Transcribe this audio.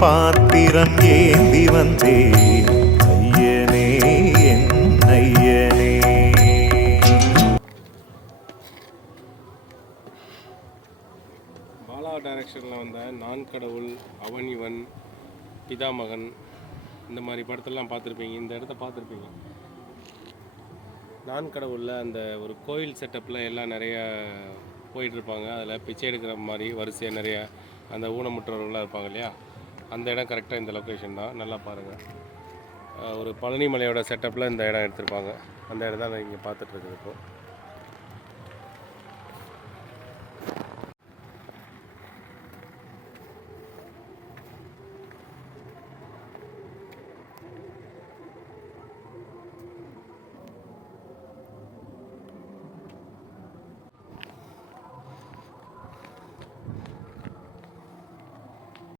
பாத்திரம் ஏந்தி வந்தே ஐயனே என் ஐயனே. பாலா டைரக்ஷனில் வந்த நான் கடவுள், அவன் இவன், பிதாமகன் இந்த மாதிரி படத்தெல்லாம் பார்த்துருப்பீங்க. இந்த இடத்த பார்த்துருப்பீங்க. நான் கடவுளில் அந்த ஒரு கோயில் செட்டப்பில் எல்லாம் நிறைய போயிட்டுருப்பாங்க. அதில் பிச்சை எடுக்கிற மாதிரி வரிசையாக நிறைய அந்த ஊனமுற்றவர்களாக இருப்பாங்க இல்லையா, அந்த இடம் கரெக்டாக இந்த லொக்கேஷன் தான். நல்லா பாருங்கள். ஒரு பழனி மலையோட செட்டப்பில் இந்த இடம் எடுத்திருப்பாங்க. அந்த இடம் தான் இங்கே பார்த்துட்ருக்குது இப்போது.